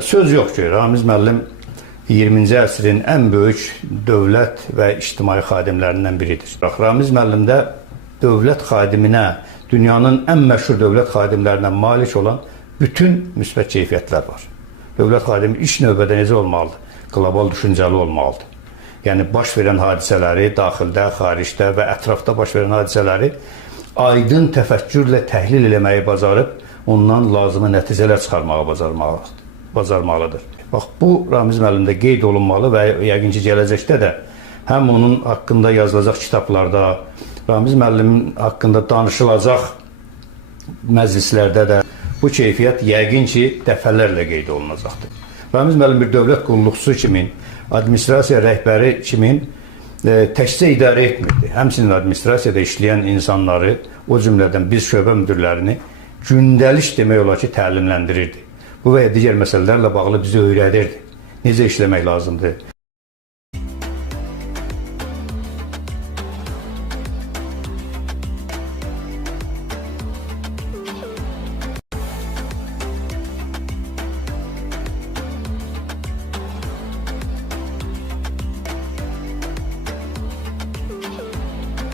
Söz yox ki, Ramiz müəllim 20-ci əsrin ən böyük dövlət və ictimai xadimlərindən biridir. Ramiz müəllim də dövlət xadiminə, dünyanın ən məşhur dövlət xadimlərinə malik olan bütün müsbət keyfiyyətlər var. Dövlət xadimi ilk növbədə necə olmalıdır? Qlobal düşüncəli olmalıdır. Yəni, baş verən hadisələri, daxildə, xaricdə və ətrafda baş verən hadisələri aydın təfəkkürlə təhlil eləməyi bacarıb, ondan lazımi nəticələr çıxarmağı bacarmalıdır. Bax, bu Ramiz müəllimdə qeyd olunmalı və yəqin ki, gələcəkdə də həm onun haqqında yazılacaq kitablarda, Ramiz müəllimin haqqında danışılacaq məclislərdə də bu keyfiyyət yəqin ki, dəfələrlə qeyd olunacaqdır. Ramiz müəllim bir dövlət qulluqçusu kimi, administrasiya rəhbəri kimi təkcə idarə etmirdi. Həmçinin administrasiyada işləyən insanları, o cümlədən biz şöbə müdürlərini gündəlik demək olar ki, təlimləndirirdi. Bu və ya digər məsələlərlə bağlı bizi öyrədirdi. Necə işləmək lazımdır?